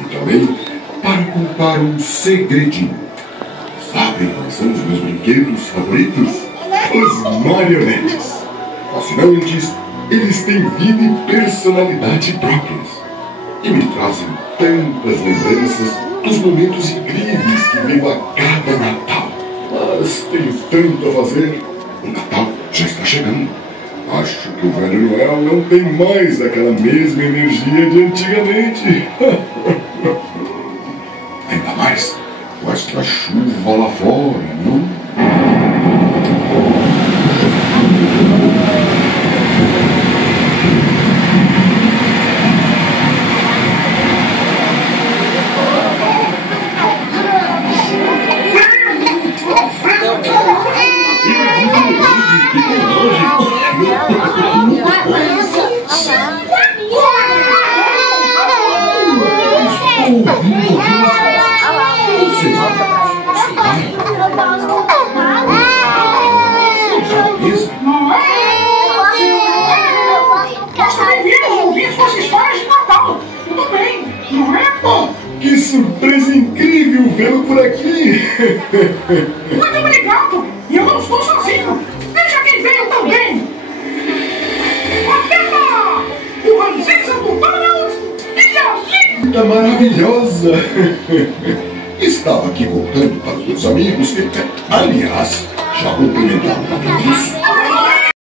e também para contar um segredinho. Sabem quais são os meus brinquedos favoritos? Os marionetes. Fascinantes, eles têm vida e personalidade próprias. E me trazem tantas lembranças dos momentos incríveis que vivo a cada Natal. Mas tenho tanto a fazer. O Natal já está chegando. Acho que o Velho Noel não tem mais aquela mesma energia de antigamente. Ainda mais com esta chuva lá fora, não? Que surpresa incrível vê-lo por aqui! Muito obrigado! E eu não estou sozinho! Veja quem veio também! A Peppa! O Ranzinza do Donald e a Linda maravilhosa! Estava aqui contando para os meus amigos que, aliás, já cumprimentaram a todos.